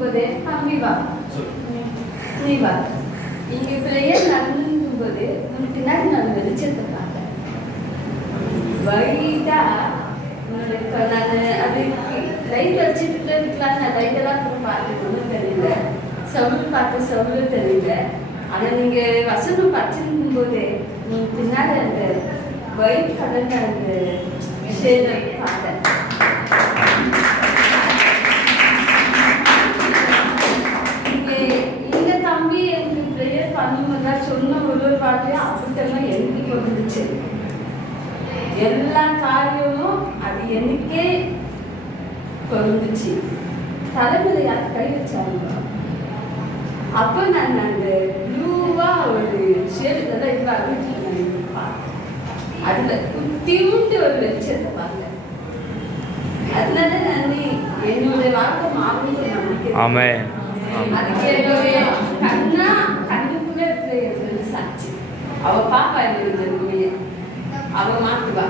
போதே தம்பி வா, நீ வா. இங்க பிள்ளையர் நடந்துக்கும் போது உனக்கு பின்னாடி நான் வெளிச்சத்தை பார்த்தேன். வைட்டா நான் அது லைட் வச்சுட்டு இருக்கலாம். நான் லைட்டெல்லாம் கூட பார்த்துட்டு ஒன்றும் தெரியல. சவுண்ட் பார்த்து சவுண்டும் தெரியல. ஆனால் நீங்கள் வசனம் படிச்சிருக்கும் போதே உங்களுக்கு பின்னாடி அந்த ஒயிட் கலர்ல அந்த ஷேடை பார்த்தேன். இந்த தம்பி எனக்கு ப்ரேயர் பண்ணும்போது சொன்ன ஒரு வார்த்தையும் அப்படித்தான் எனக்கு வந்துச்சு. எல்லா காரியமும் அது எனக்கே பொருந்துச்சு. தலைமையில யார் கை வச்சாங்க. அப்போ நான் அந்த ப்ளூவா ஒரு ஷேடுலாம் இப்போ வீட்டில் நான் அதுல குத்தியுண்டு ஒரு வெளிச்சத்தை பார்த்தேன். அதனால நான் என்னுடைய வார்த்தை மாறுன்னு நம்பிக்கிறேன். அதுக்கு என்னுடைய கண்ணுக்குள்ளே இருக்கிற என் ஃப்ரெண்டு சாட்சி. அவ பாப்பா என்னுடைய அவ மாத்துவா.